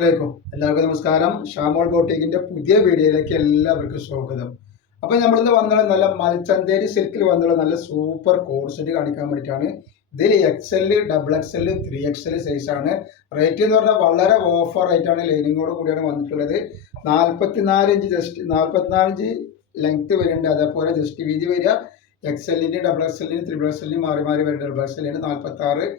എല്ലാവർക്കും നമസ്കാരം. ഷാമോൾ ബോട്ടിക്കിന്റെ പുതിയ വീഡിയോയിലേക്ക് എല്ലാവർക്കും സ്വാഗതം. അപ്പൊ നമ്മളിന്ന് വന്നുള്ള നല്ല മൽച്ചന്തേരി സിൽക്കിൽ വന്നുള്ള നല്ല സൂപ്പർ കോഡ് സെറ്റ് കാണിക്കാൻ വേണ്ടിയിട്ടാണ്. ഇതിൽ XL, XXL, 3XL സൈസ് ആണ്. റേറ്റ് എന്ന് പറഞ്ഞാൽ വളരെ ഓഫർ റേറ്റാണ്. ലൈനിങ്ങോട് കൂടിയാണ് വന്നിട്ടുള്ളത്. 44 ഇഞ്ച് ജസ്റ്റ് 44 ഇഞ്ച് ലെങ്ത് വരുന്നുണ്ട്. അതേപോലെ ജസ്റ്റ് വീതി വരിക XL-ന്റെ, XXL-ന്റെ, 3XL-ന്റെ മാറി മാറി വരുന്നുണ്ട്. XL-ന്റെ 46,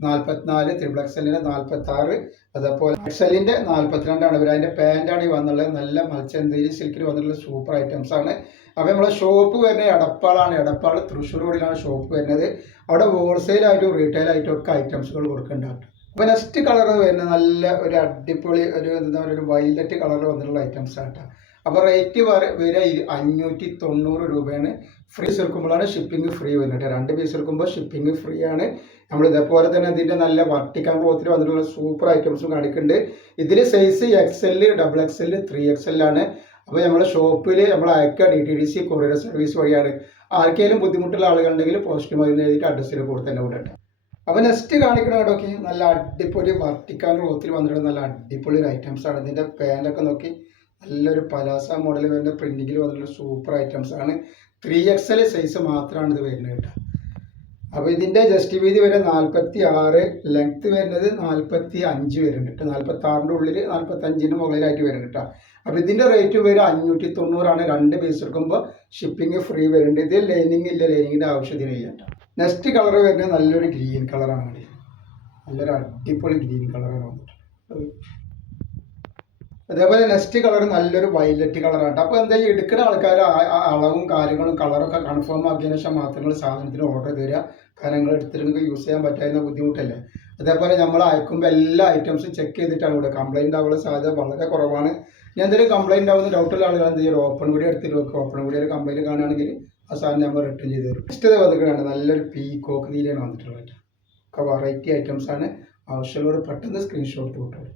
44, XXL-ന്റെ 46, അതേപോലെ XL-ന്റെ 42 വരും. അതിന്റെ പാൻറ്റാണ് ഈ വന്നുള്ളത്. നല്ല മൽച്ചന്തേരി സിൽക്കിൽ വന്നിട്ടുള്ള സൂപ്പർ ഐറ്റംസ് ആണ്. അപ്പോൾ നമ്മളെ ഷോപ്പ് വരുന്നത് എടപ്പാളാണ്. എടപ്പാൾ തൃശ്ശൂർ റോഡിലാണ് ഷോപ്പ് വരുന്നത്. അവിടെ ഹോൾസെയിലായിട്ടും റീറ്റെയിൽ ആയിട്ടും ഒക്കെ ഐറ്റംസുകൾ കൊടുക്കുന്നുണ്ട്. അപ്പോൾ നെക്സ്റ്റ് കളർ വരുന്നത് നല്ല ഒരു അടിപൊളി എന്താ പറയുക, ഒരു വയലറ്റ് കളറിൽ വന്നിട്ടുള്ള ഐറ്റംസ് ആട്ടോ. അപ്പോൾ റേറ്റ് വരിക 590 രൂപയാണ്. ഫ്രീ എടുക്കുമ്പോഴാണ് ഷിപ്പിംഗ് ഫ്രീ വരുന്നത്. 2 പീസ് എടുക്കുമ്പോൾ ഷിപ്പിംഗ് ഫ്രീ ആണ്. നമ്മൾ ഇതേപോലെ തന്നെ ഇതിൻ്റെ നല്ല വർട്ടിക്കൽ ക്ലോത്തിൽ വന്നിട്ടുള്ള സൂപ്പർ ഐറ്റംസും കാണിക്കുന്നുണ്ട്. ഇതിൽ സൈസ് XL, XXL, 3XL ആണ്. അപ്പോൾ നമ്മുടെ ഷോപ്പിൽ നമ്മൾ അയക്കുക DTDC കൊറിയർ സർവീസ് വഴിയാണ്. ആർക്കെങ്കിലും ബുദ്ധിമുട്ടുള്ള ആളുകളുണ്ടെങ്കിൽ പോസ്റ്റ് മതി എഴുതിയിട്ട് അഡ്രസ്സിൽ കൊടുത്ത് തന്നെ വിടട്ടെ. അപ്പോൾ നെക്സ്റ്റ് കാണിക്കണ നോക്കി നല്ല അടിപൊളി വർട്ടിക്കൽ ക്ലോത്തിൽ വന്നിട്ടുള്ള നല്ല അടിപൊളി ഒരു ഐറ്റംസ് ആണ്. ഇതിൻ്റെ പാൻറ്റൊക്കെ നോക്കി നല്ലൊരു പലാസ മോഡൽ വരുന്ന പ്രിന്റിങ്ങിൽ വന്നിട്ടുള്ള സൂപ്പർ ഐറ്റംസ് ആണ്. 3XL സൈസ് മാത്രമാണ് ഇത് വരുന്നത് കേട്ടോ. അപ്പോൾ ഇതിൻ്റെ ജസ്റ്റ് വീതി വരെ 46, ലെങ്ത് വരുന്നത് 45 വരുന്നുണ്ട്. 46-ൻ്റെ ഉള്ളിൽ 45-ൻ്റെ മുകളിലായിട്ട് വരുന്നുണ്ട് കേട്ടോ. അപ്പോൾ ഇതിൻ്റെ റേറ്റ് വരെ 590 ആണ്. 2 പീസ് എടുക്കുമ്പോൾ ഷിപ്പിംഗ് ഫ്രീ വരുന്നുണ്ട്. ഇതിൽ ലൈനിങ് ഇല്ല, ലൈനിങ്ങിൻ്റെ ആവശ്യത്തിനില്ല കേട്ടോ. നെക്സ്റ്റ് കളർ വരുന്നത് നല്ലൊരു ഗ്രീൻ കളറാണ്. നല്ലൊരു അടിപൊളി ഗ്രീൻ കളറാണ് വന്നിട്ടുള്ളത്. അതേപോലെ നെക്സ്റ്റ് കളർ നല്ലൊരു വയലറ്റ് കളറാണ്. അപ്പോൾ എന്താ എടുക്കുന്ന ആൾക്കാർ അളവും കാര്യങ്ങളും കളറൊക്കെ കൺഫേം ആക്കിയതിനു ശേഷം മാത്രങ്ങൾ സാധനത്തിന് ഓർഡർ തരിക. കാരണം നിങ്ങൾ എടുത്തിട്ട് യൂസ് ചെയ്യാൻ പറ്റാവുന്ന ബുദ്ധിമുട്ടല്ലേ. അതേപോലെ നമ്മൾ അയക്കുമ്പോൾ എല്ലാ ഐറ്റംസും ചെക്ക് ചെയ്തിട്ടാണ് ഇവിടെ. കംപ്ലൈൻറ്റ് ആവാനുള്ള സാധ്യത വളരെ കുറവാണ്. ഞാൻ എന്തെങ്കിലും കംപ്ലൈൻറ്റ് ആവുന്ന ഡൗട്ടുള്ള ആളുകൾ എന്ത് ചെയ്യും, ഓപ്പൺ വീഡിയോ എടുത്തിട്ട് വെക്കും. ഓപ്പൺ വീഡിയോ ഒരു കംപ്ലൈൻറ്റ് കാണുകയാണെങ്കിൽ ആ സാധനം നമ്മൾ റിട്ടേൺ ചെയ്ത് തരും. നെക്സ്റ്റ് വന്നിട്ടാണ് നല്ലൊരു പീകോക്ക് നീലയാണ് വന്നിട്ടുള്ളത്. ഒക്കെ വെറൈറ്റി ഐറ്റംസ് ആണ്. ആവശ്യമുള്ളവർ പെട്ടെന്ന് സ്ക്രീൻഷോട്ട് കിട്ടും.